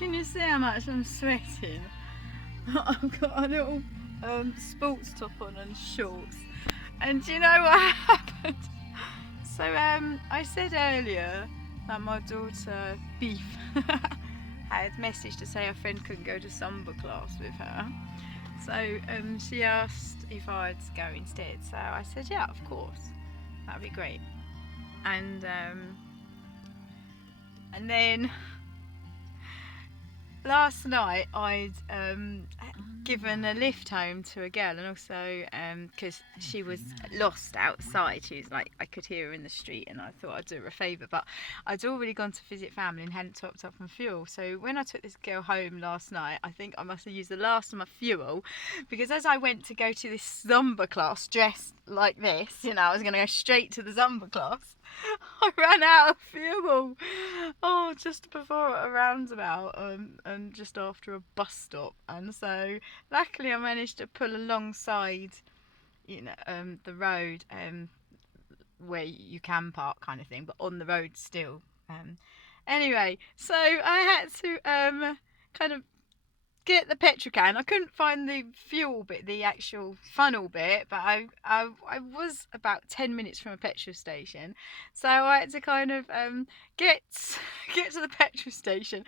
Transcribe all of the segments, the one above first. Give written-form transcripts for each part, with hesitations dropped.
Can you see how much I'm sweating? I've got a little sports top on and shorts. And do you know what happened? So I said earlier that my daughter Beef had messaged to say her friend couldn't go to Zumba class with her. So she asked if I'd go instead. So I said, yeah, of course, that'd be great. And then last night I'd given a lift home to a girl, and also because she was lost outside. She was like, I could hear her in the street, and I thought I'd do her a favour, but I'd already gone to visit family and hadn't topped up on fuel. So when I took this girl home last night, I think I must have used the last of my fuel, because as I went to go to this Zumba class dressed like this, I was going to go straight to the Zumba class, I ran out of fuel. Oh, just before a roundabout, and just after a bus stop, and so luckily I managed to pull alongside, the road, where you can park, kind of thing, but on the road still. Anyway, so I had to kind of get the petrol can. I couldn't find the fuel bit, the actual funnel bit, but I was about 10 minutes from a petrol station, so I had to kind of get to the petrol station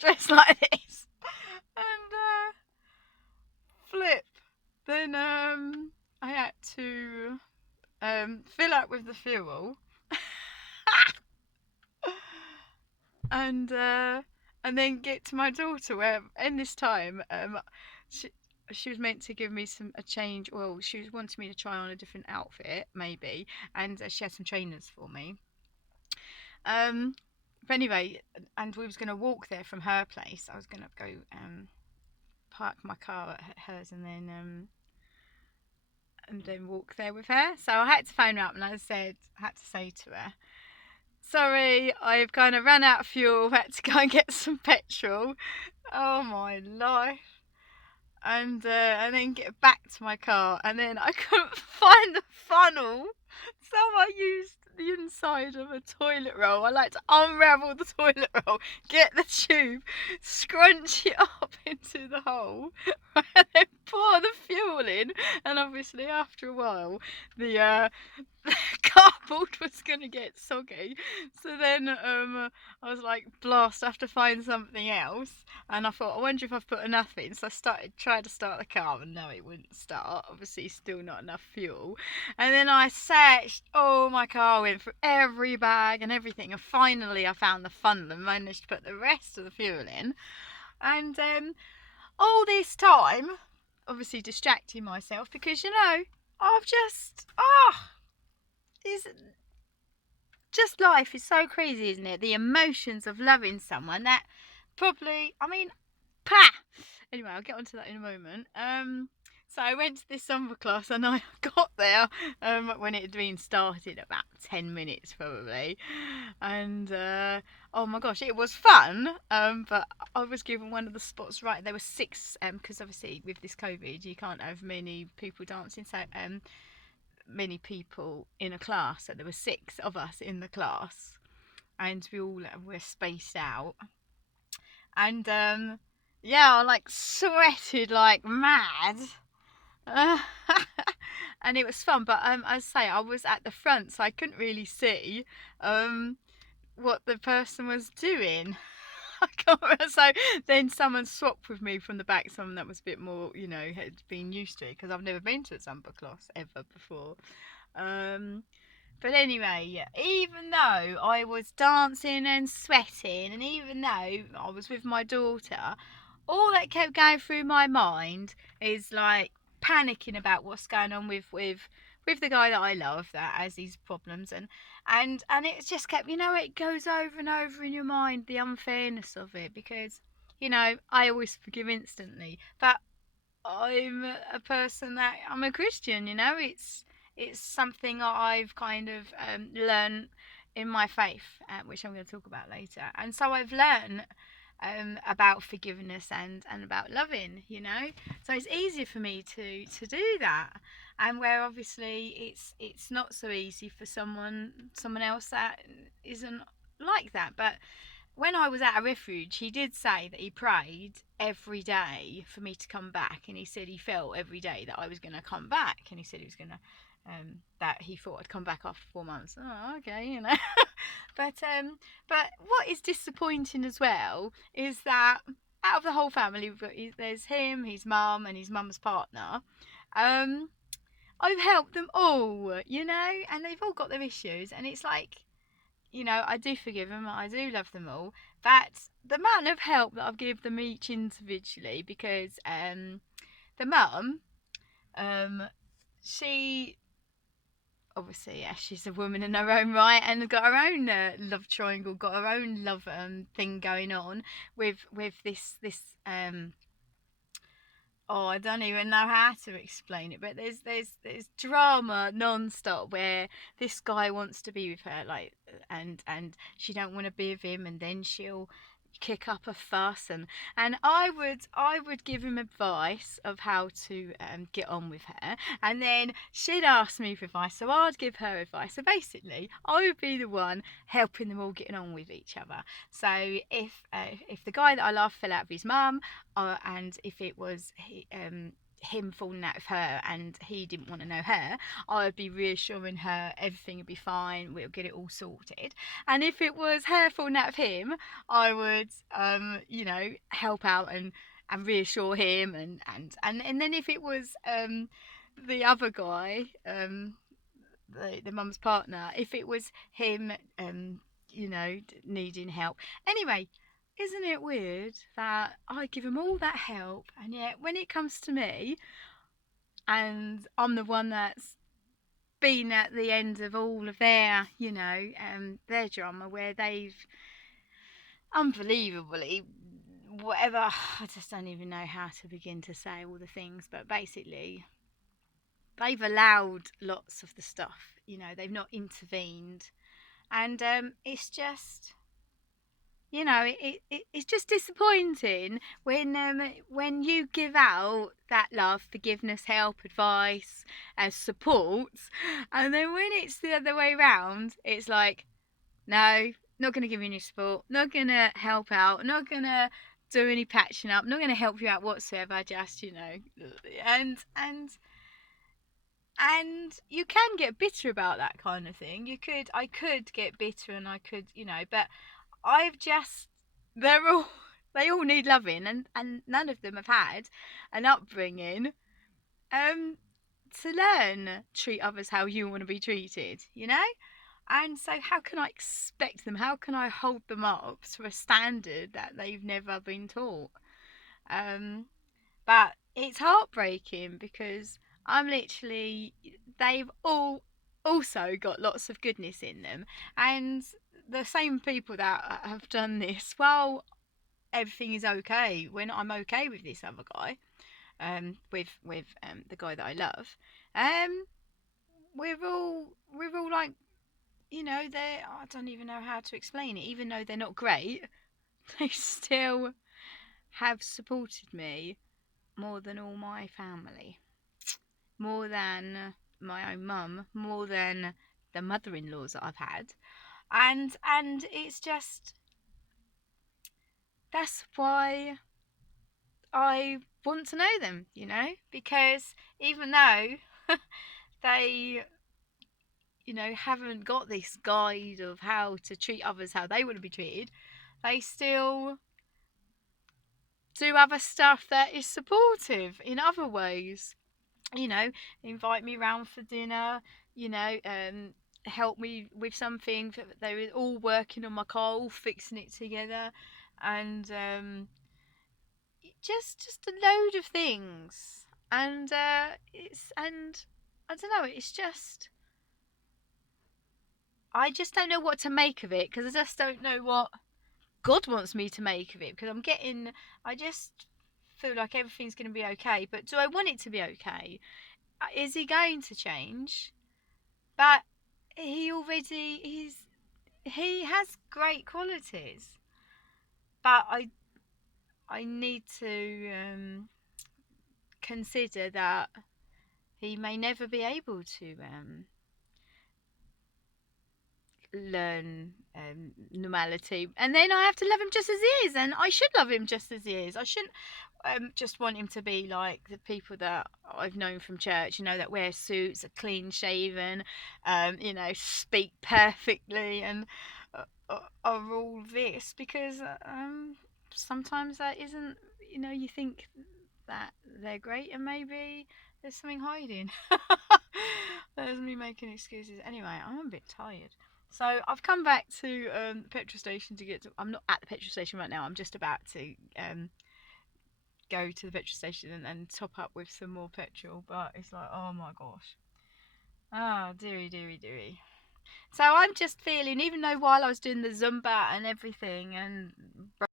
dressed like this, and flip. Then I had to fill up with the fuel, and then get to my daughter, where in this time she was meant to give me a change. Well, she was wanting me to try on a different outfit maybe, and she had some trainers for me. But anyway, and we was going to walk there from her place. I was going to go park my car at hers, and then walk there with her. So I had to phone her up, and I had to say to her, sorry, I've kind of run out of fuel, had to go and get some petrol. Oh my life. And then get back to my car, and then I couldn't find the funnel, so I used the inside of a toilet roll. I like to unravel the toilet roll, get the tube, scrunch it up into the hole, and then pour the fuel in. And obviously after a while the cardboard was gonna get soggy, so then I was like, blast, I have to find something else. And I thought, I wonder if I've put enough in. So I tried to start the car, and no, it wouldn't start. Obviously still not enough fuel. And then I searched all my car, went through every bag and everything, and finally I found the funnel and managed to put the rest of the fuel in. And all this time, obviously distracting myself, because I've just life is so crazy, isn't it? The emotions of loving someone, that probably, anyway, I'll get onto that in a moment. So I went to this Zumba class, and I got there when it had been started, about 10 minutes probably, and oh my gosh, it was fun, but I was given one of the spots right. There were 6, because obviously with this COVID you can't have many people dancing, so many people in a class, so there were 6 of us in the class, and we all were spaced out, and yeah, I like sweated like mad. And it was fun, but as I say, I was at the front, so I couldn't really see what the person was doing. So then someone swapped with me from the back, someone that was a bit more, had been used to it, because I've never been to a Zumba class ever before. But anyway, even though I was dancing and sweating, and even though I was with my daughter, all that kept going through my mind is like panicking about what's going on with the guy that I love, that has these problems, and it just kept, it goes over and over in your mind, the unfairness of it, because I always forgive instantly, but I'm a person that I'm a Christian. It's something I've kind of learned in my faith, which I'm going to talk about later, and so I've learned about forgiveness and about loving, so it's easier for me to do that, and where obviously it's not so easy for someone else that isn't like that. But when I was at a refuge, he did say that he prayed every day for me to come back, and he said he felt every day that I was going to come back, and he said he was going to, that he thought I'd come back after 4 months. Oh, okay, you know. But what is disappointing as well is that out of the whole family, there's him, his mum, and his mum's partner. Um, I've helped them all, you know, and they've all got their issues, and it's like, you know, I do forgive them, I do love them all, but the amount of help that I've given them each individually, because the mum, um, she obviously, yeah, she's a woman in her own right and got her own love triangle, got her own love thing going on with this oh, I don't even know how to explain it, but there's drama non-stop where this guy wants to be with her, like, and she don't want to be with him, and then she'll kick up a fuss, and I would give him advice of how to get on with her, and then she'd ask me for advice, so I'd give her advice. So basically, I would be the one helping them all getting on with each other. So if the guy that I love fell out with his mum, and if it was him falling out of her and he didn't want to know her, I would be reassuring her everything would be fine, we'll get it all sorted. And if it was her falling out of him, I would help out and reassure him, and then if it was the other guy, the mum's partner, if it was him needing help. Anyway, isn't it weird that I give them all that help, and yet when it comes to me, and I'm the one that's been at the end of all of their drama, where they've unbelievably whatever, I just don't even know how to begin to say all the things, but basically they've allowed lots of the stuff, they've not intervened, and it's just, it's just disappointing when you give out that love, forgiveness, help, advice, support, and then when it's the other way around, it's like, no, not going to give you any support, not going to help out, not going to do any patching up, not going to help you out whatsoever, just, and you can get bitter about that kind of thing. I could get bitter, and I could, but I've just, they're all, they all need loving, and none of them have had an upbringing to learn treat others how you want to be treated, and so how can I expect them, how can I hold them up to a standard that they've never been taught? But it's heartbreaking, because I'm literally, they've all also got lots of goodness in them, and the same people that have done this, well, everything is okay when I'm okay with this other guy, with the guy that I love, um, we're all like, they, I don't even know how to explain it. Even though they're not great, they still have supported me more than all my family, more than my own mum, more than the mother-in-laws that I've had, and it's just, that's why I want to know them, because even though they, haven't got this guide of how to treat others how they want to be treated, they still do other stuff that is supportive in other ways. Invite me round for dinner, help me with something. They were all working on my car, all fixing it together, and just a load of things. And and I don't know, it's just, I just don't know what to make of it, because I just don't know what God wants me to make of it, because I just feel like everything's going to be okay, but do I want it to be okay? Is he going to change? But he has great qualities, but I need to consider that he may never be able to learn normality, and then I have to love him just as he is, and I should love him just as he is. I shouldn't just want him to be like the people that I've known from church, that wear suits, are clean shaven, speak perfectly, and are all this, because sometimes that isn't, you think that they're great, and maybe there's something hiding. There's me making excuses. Anyway, I'm a bit tired. So I've come back to the petrol station to get to. I'm not at the petrol station right now. I'm just about to go to the petrol station and top up with some more petrol. But it's like, oh my gosh. Oh, dearie, dearie, dearie. So I'm just feeling, even though while I was doing the Zumba and everything and